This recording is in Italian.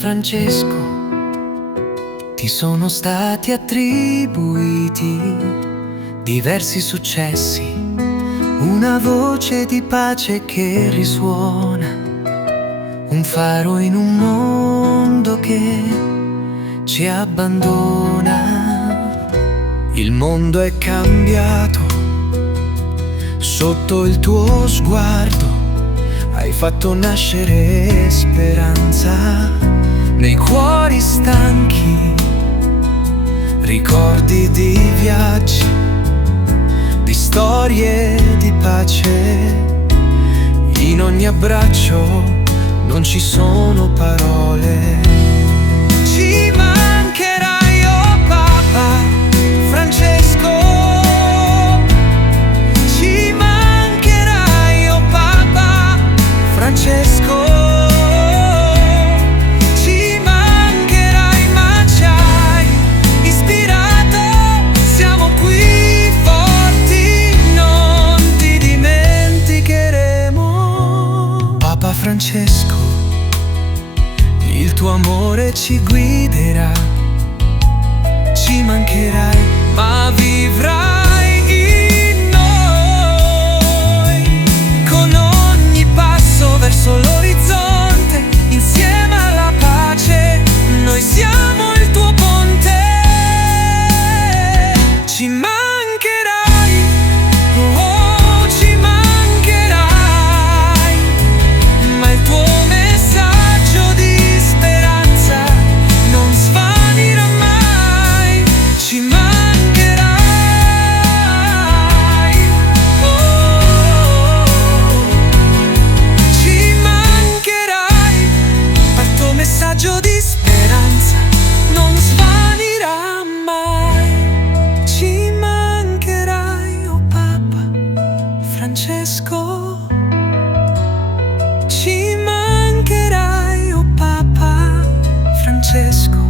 Francesco, ti sono stati attribuiti diversi successi, una voce di pace che risuona, un faro in un mondo che ci abbandona. Il mondo è cambiato sotto il tuo sguardo, hai fatto nascere speranza nei cuori stanchi, ricordi di viaggi, di storie di pace. In ogni abbraccio non ci sono parole. Ci mancherai, oh Papa Francesco. Ci mancherai, oh Papa Francesco. Ci mancherai, ma ci hai ispirato. Siamo qui forti, non ti dimenticheremo. Papa Francesco, il tuo amore ci guiderà. Ci mancherai, ma vivrai in noi. Con ogni passo verso l'orizzonte, insieme alla pace, noi siamo il tuo ponte. Ci mancherai, oh, ci mancherai, ma il tuo messaggio di speranza non svanirà mai. Ci mancherai, oh, ci mancherai, ma il tuo messaggio di speranza non svanirà mai. Ci mancherai, oh Papa Francesco. Ci mancherai, oh Papa Francesco.